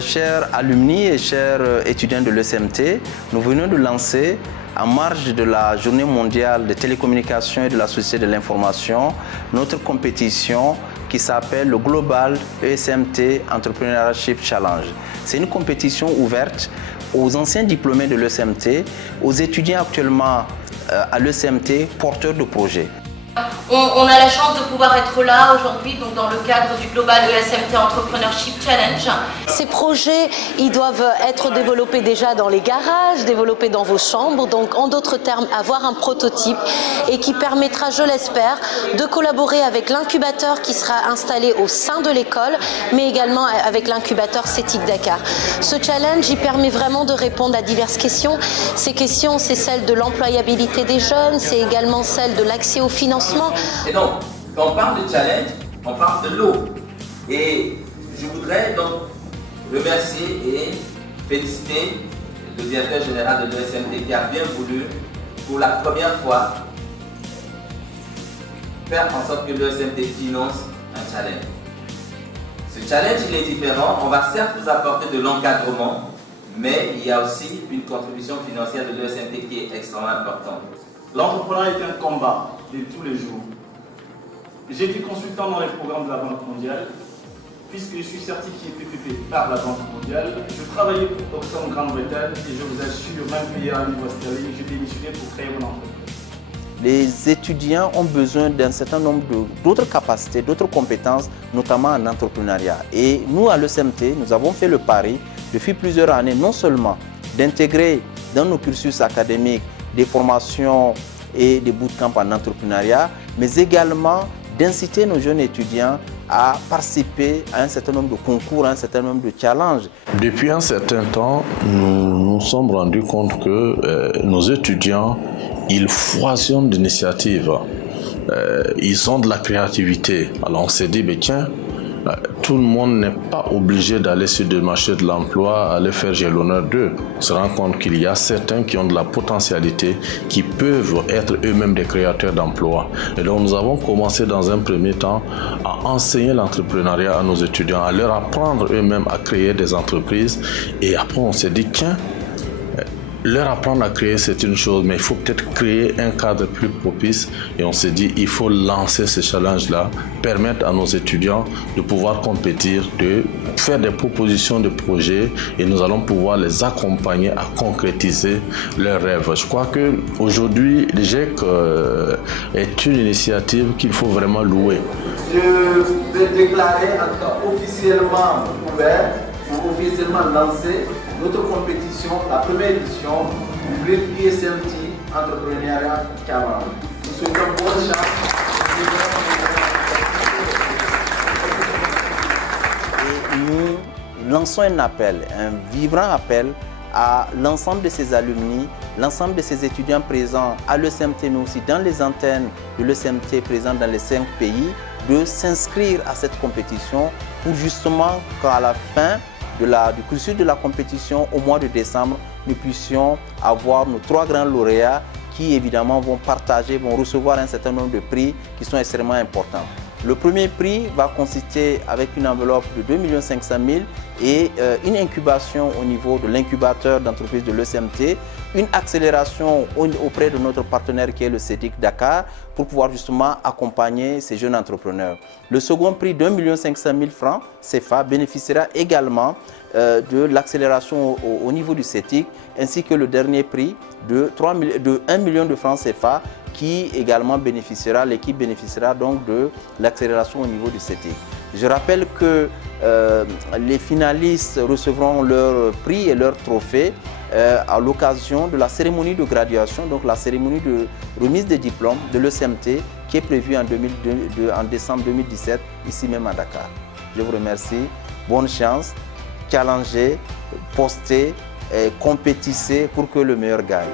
chers alumni et chers étudiants de l'ESMT, nous venons de lancer, en marge de la Journée mondiale des télécommunications et de la société de l'information, notre compétition qui s'appelle le Global ESMT Entrepreneurship Challenge. C'est une compétition ouverte aux anciens diplômés de l'ESMT, aux étudiants actuellement à l'ESMT porteurs de projets. On a la chance de pouvoir être là aujourd'hui dans le cadre du Global ESMT Entrepreneurship Challenge. Ces projets, ils doivent être développés déjà dans les garages, développés dans vos chambres, donc en d'autres termes, avoir un prototype et qui permettra, je l'espère, de collaborer avec l'incubateur qui sera installé au sein de l'école, mais également avec l'incubateur CETIC Dakar. Ce challenge, il permet vraiment de répondre à diverses questions. Ces questions, c'est celle de l'employabilité des jeunes, c'est également celle de l'accès au financement. Et donc, quand on parle de challenge, on parle de l'eau. Et je voudrais donc remercier et féliciter le directeur général de l'ESMT qui a bien voulu, pour la première fois, faire en sorte que l'ESMT finance un challenge. Ce challenge, il est différent. On va certes vous apporter de l'encadrement, mais il y a aussi une contribution financière de l'ESMT qui est extrêmement importante. L'entrepreneuriat est un combat de tous les jours. J'ai été consultant dans les programmes de la Banque mondiale, puisque je suis certifié PPP par la Banque mondiale. Je travaillais pour Oxfam Grande-Bretagne et je vous assure, même payé à niveau sterling, j'ai démissionné pour créer mon entreprise. Les étudiants ont besoin d'un certain nombre d'autres capacités, d'autres compétences, notamment en entrepreneuriat. Et nous, à l'ESMT, nous avons fait le pari, depuis plusieurs années, non seulement d'intégrer dans nos cursus académiques des formations et des bootcamps en entrepreneuriat, mais également d'inciter nos jeunes étudiants à participer à un certain nombre de concours, à un certain nombre de challenges. Depuis un certain temps, nous nous sommes rendus compte que nos étudiants, ils foisonnent d'initiatives, ils ont de la créativité. Alors on s'est dit, mais tiens, tout le monde n'est pas obligé d'aller sur le marché de l'emploi, aller faire j'ai l'honneur d'eux. On se rend compte qu'il y a certains qui ont de la potentialité, qui peuvent être eux-mêmes des créateurs d'emplois. Et donc nous avons commencé dans un premier temps à enseigner l'entrepreneuriat à nos étudiants, à leur apprendre eux-mêmes à créer des entreprises. Et après on s'est dit, tiens, leur apprendre à créer, c'est une chose, mais il faut peut-être créer un cadre plus propice. Et on s'est dit, il faut lancer ce challenge-là, permettre à nos étudiants de pouvoir compétir, de faire des propositions de projets et nous allons pouvoir les accompagner à concrétiser leurs rêves. Je crois qu'aujourd'hui, le GIEC est une initiative qu'il faut vraiment louer. Je vais déclarer, en tout cas officiellement ouvert, ou officiellement lancé, notre compétition, la première édition du ESMT Entrepreneuriat Challenge. Nous souhaitons bonne chance. Et nous lançons un appel, un vibrant appel à l'ensemble de ces alumni, l'ensemble de ces étudiants présents à l'ESMT, mais aussi dans les antennes de l'ESMT présentes dans les 5 pays, de s'inscrire à cette compétition pour justement qu'à la fin du cursus de la compétition au mois de décembre, nous puissions avoir nos 3 grands lauréats qui évidemment vont partager, vont recevoir un certain nombre de prix qui sont extrêmement importants. Le premier prix va consister avec une enveloppe de 2 500 000 et une incubation au niveau de l'incubateur d'entreprise de l'ESMT, une accélération auprès de notre partenaire qui est le CETIC Dakar pour pouvoir justement accompagner ces jeunes entrepreneurs. Le second prix d'1 500 000 francs CFA bénéficiera également de l'accélération au niveau du CETIC ainsi que le dernier prix de 1 million de francs CFA qui également bénéficiera, l'équipe bénéficiera donc de l'accélération au niveau du CETIC. Je rappelle que les finalistes recevront leur prix et leur trophée à l'occasion de la cérémonie de graduation, donc la cérémonie de remise des diplômes de l'ESMT qui est prévue en décembre 2017, ici même à Dakar. Je vous remercie, bonne chance, challengez, postez, compétissez pour que le meilleur gagne.